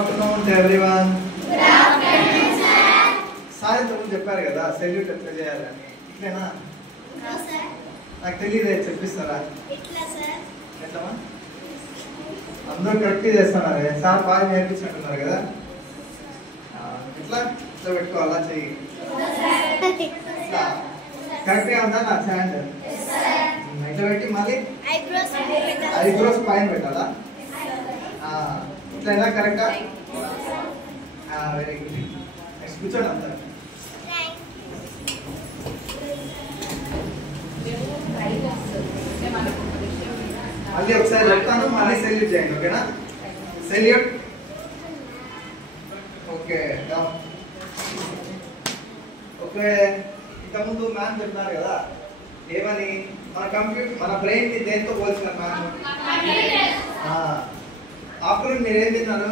afternoon to everyone. Good afternoon, sir. సాయంత్రం చెప్పారు కదా సెల్యూట్ ఎట్లా చేయాలని ఇట్లేనా? No, sir. నాకు తెలియదే చెప్పిస్తారా? ఇట్లా సార్. ఎట్లమా? అందరూ కరెక్ట్గా చేస్తున్నారే సార్ బాగా నేర్పించుకుంటున్నారు కదా. ఇట్లా ఇట్లా పెట్టుకోవాలా చెయ్యి కరెక్ట్గా ఉందా నా హ్యాండ్? ఇట్లా పెట్టి మళ్ళీ ఐబ్రోస్ పైన పెట్టాలా? ఇట్లయినా కరెక్టా? Very good. నెక్స్ట్ కూర్చోండి అంతా. మళ్ళీ ఒకసారి చెప్తాను, మళ్ళీ సెల్యూట్ చేయండి. ఓకేనా? సెల్యూట్. ఓకే. ఓకే, ఇంతకుముందు మ్యామ్ చెప్తున్నారు కదా ఏమని, మన బ్రెయిన్ ని దేంతో పోల్చినారు మ్యామ్? ఆఫ్టర్నూన్ మీరు ఏం తిన్నారు?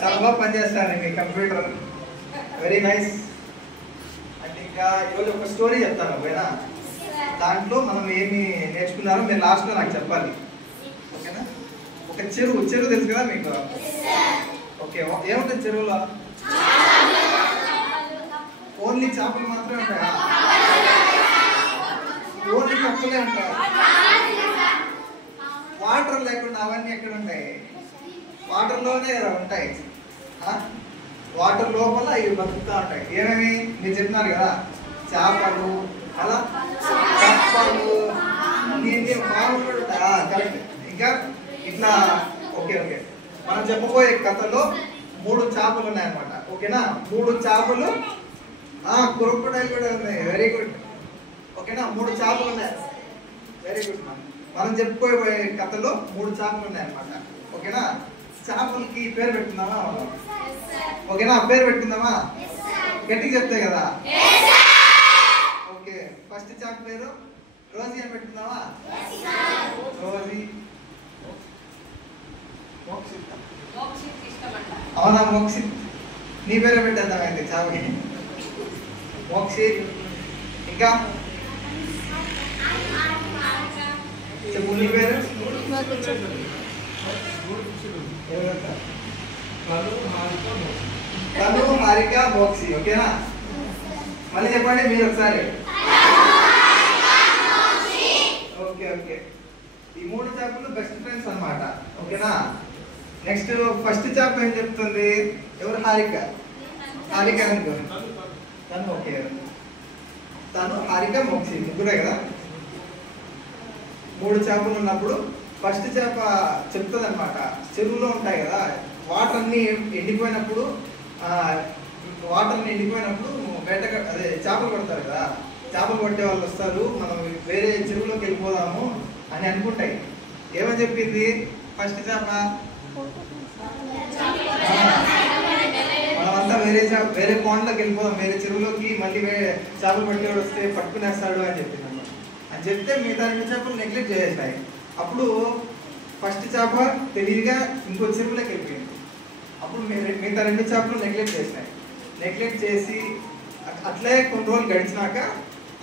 చాలా బాగా పనిచేస్తాను మీ కంప్యూటర్. Very nice. అంటే ఇంకా ఈరోజు ఒక స్టోరీ చెప్తాను. ఓకేనా? దాంట్లో మనం ఏమి నేర్చుకున్నారో మీరు లాస్ట్లో నాకు చెప్పాలి. ఓకేనా? ఒక చెరువు తెలుసు కదా మీకు? ఓకే, ఏముంటుంది చెరువులో? ఓన్లీ చేపలు మాత్రమే ఉంటాయా? ఓన్లీ కప్పలే ఉంటాయి? వాటర్ లేకుండా అవన్నీ ఎక్కడ ఉంటాయి? వాటర్లోనే ఉంటాయి. వాటర్ లోపల ఇవి బతుకుతూ ఉంటాయి. ఏమేమి మీరు చెప్తున్నారు కదా, చేపలు, అలా కప్పలు, మామూలు కరెక్ట్. ఇంకా ఇట్లా ఓకే ఓకే మనం చెప్పబోయే కథలో 3 చేపలు ఉన్నాయన్నమాట. ఓకేనా? 3 చేపలు, క్రొకోడైల్ కూడా ఉన్నాయి. Very good. ఓకేనా? 3 చేపలు ఉన్నాయి. Very good. మనం చెప్పుకోబోయే కథలో 3 చేపలు ఉన్నాయన్నమాట. ఓకేనా? చేపలకి పేరు పెట్టుకుందామా? ఓకేనా? పేరు పెట్టుకుందామా? గట్టిగా చెప్తాయి కదా. ఓకే, ఫస్ట్ చేప పేరు రోజీ అని పెట్టుకుందామా? రోజీ. అవునా? మోక్షిత్. నీ పేరే పెట్టేద్దాం అయితే చేపకి. మోక్షిత్. ఇంకా చెప్పు నీ పేరు. తను, హారిక, మోక్షి. ఓకేనా? మళ్ళీ చెప్పండి మీరు ఒకసారి. ఓకే ఓకే, ఈ 3 చేపలు బెస్ట్ ఫ్రెండ్స్ అన్నమాట. ఓకేనా? నెక్స్ట్ ఫస్ట్ చేప ఏం చెప్తుంది? ఎవరు? హారిక. హారిక అనుకో. తను. ఓకే, తను, హారిక, మోక్షి ముగ్గురే కదా. 3 చేపలు ఉన్నప్పుడు ఫస్ట్ చేప చెప్తుంది అనమాట, చెరువులో ఉంటాయి కదా వాటర్ అన్ని ఎండిపోయినప్పుడు, అదే చేపలు పడతారు కదా, చేపలు పట్టే వాళ్ళు వస్తారు, మనం వేరే చెరువులోకి వెళ్ళిపోదాము అని అనుకుంటాయి. ఏమని చెప్పింది ఫస్ట్ చేప? మనమంతా వేరే పాండ్లోకి వెళ్ళిపోదాం, వేరే చెరువులోకి, మళ్ళీ వేరే చేపలు పట్టేవాడు వస్తే పట్టుకునేస్తాడు అని చెప్పింది అన్నమాట. అని చెప్తే మిగతా 2 చేపలు నెగ్లెక్ట్ చేసేసాయి. అప్పుడు ఫస్ట్ చేప తెలివిగా ఇంకో చెరువులోకి వెళ్ళిపోయింది. అప్పుడు మిగతా 2 చేపలు నెగ్లెక్ట్ చేసి అట్లే కొన్ని రోజులు గడిచినాక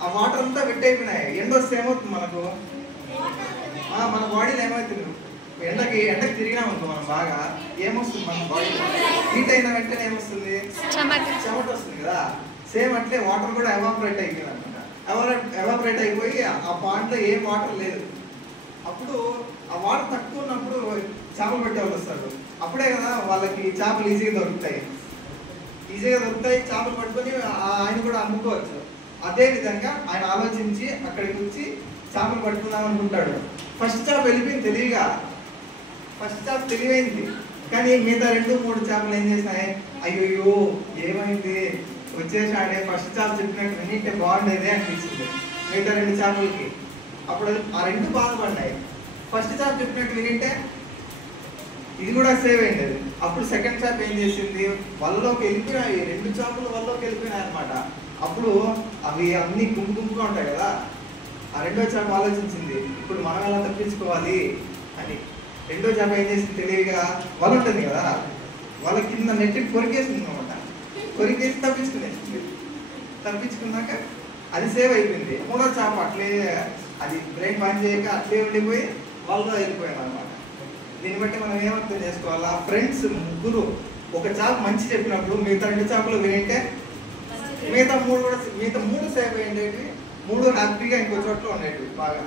ఆ వాటర్ అంతా వెట్టయిపోయినాయి. ఎండ వస్తే ఏమవుతుంది మనకు? మన బాడీలో ఏమవుతుంది? ఎండకి తిరిగినాం అనుకో మనం బాగా, ఏమొస్తుంది మన బాడీలో? హీట్ అయిన వెంటనే ఏమొస్తుంది? చెమట వస్తుంది కదా. సేమ్ అట్లే వాటర్ కూడా ఎవాపరేట్ అయిపోయింది అనమాట. ఎవాపరేట్ అయిపోయి ఆ పాయింట్లో ఏం వాటర్ లేదు. అప్పుడు ఆ వాటర్ తక్కువ ఉన్నప్పుడు చేపలు పెట్టే వాళ్ళు వస్తారు. అప్పుడే కదా వాళ్ళకి చేపలు ఈజీగా దొరుకుతాయి. చేపలు పట్టుకొని ఆయన కూడా అమ్ముకోవచ్చు. అదే విధంగా ఆయన ఆలోచించి అక్కడికి వచ్చి చేపలు పట్టుకుందాం అనుకుంటాడు. ఫస్ట్ చేప వెళ్ళిపోయింది తెలివిగా. ఫస్ట్ చేప తెలివైంది, కానీ మిగతా 2-3 చేపలు ఏం చేసినాయి? అయ్యో ఏమైంది, వచ్చేసాడే, ఫస్ట్ చేప చెప్పినట్టు వినింటే బాగుండేది అనిపించింది మిగతా 2 చేపలకి. అప్పుడు ఆ 2 బాధపడ్డాయి. ఫస్ట్ చేప చెప్పినట్టు వినింటే ఇది కూడా సేవ్ అయింది. అప్పుడు సెకండ్ చేప ఏం చేసింది? వలలోకి వెళ్ళిపోయినాయి. 2 చేపలు వలలోకి వెళ్ళిపోయినాయి అనమాట. అప్పుడు అవి అన్ని గుంపుగా ఉంటాయి కదా. ఆ 2వ చేప ఆలోచించింది, ఇప్పుడు మనం ఎలా తప్పించుకోవాలి అని. 2వ చేప ఏం చేసింది? తెలివిగా వల ఉంటుంది కదా, వాళ్ళ కింద నెట్టి కొరికేసింది అనమాట. కొరికేసి తప్పించుకున్నాక అది సేవ్ అయిపోయింది. 3వ చేప అట్లే అది బ్రెయిన్ పని చేయక అట్లే ఉండిపోయి వాళ్ళలో వెళ్ళిపోయాను అనమాట. దీన్ని బట్టి మనం ఏమర్థం చేసుకోవాలా? ఫ్రెండ్స్ ముగ్గురు ఒక చాప్ మంచి చెప్పినప్పుడు మిగతా 2 చాపులు వినింటే మిగతా 3 సేఫ్ అయ్యేవి, 3 హ్యాపీగా ఇంకో చోట్ల ఉండేవి బాగా.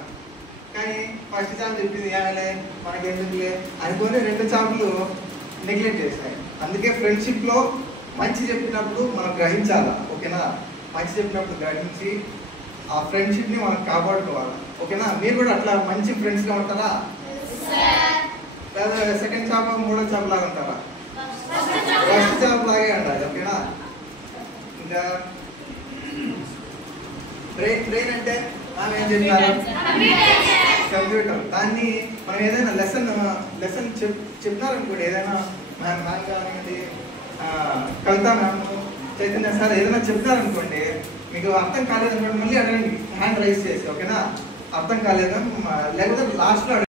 కానీ ఫస్ట్ చాప్ చెప్పింది ఏమలే మనకి ఎందుకులే అనుకొని 2 చాపులు నెగ్లెక్ట్ చేశాయి. అందుకే ఫ్రెండ్షిప్లో మంచి చెప్పినప్పుడు మనం గ్రహించాలా, ఓకేనా? మంచి చెప్పినప్పుడు గ్రహించి ఆ ఫ్రెండ్షిప్ని మనం కాపాడుకోవాలి, ఓకేనా? మీరు కూడా అట్లా మంచి ఫ్రెండ్స్గా ఉంటారా? లేదా సెకండ్ చాప్ 3వ చాప్ లాగా ఉంటారా? ఫస్ట్ చాప్ లాగే ఉండాలి, ఓకేనా? ఇంకా బ్రెయిన్ అంటే మనం ఏం చెప్పినారు? కంప్యూటర్. దాన్ని మనం ఏదైనా లెసన్ చెప్పినారనుకోండి, ఏదైనా మ్యామ్ కానివ్వండి, కవిత మ్యామ్, చైతన్య సార్ ఏదైనా చెప్తారనుకోండి, మీకు అర్థం కాలేదనుకోండి మళ్ళీ అడగండి హ్యాండ్ రైజ్ చేసి, ఓకేనా? అర్థం కాలేదా లేకపోతే లాస్ట్లో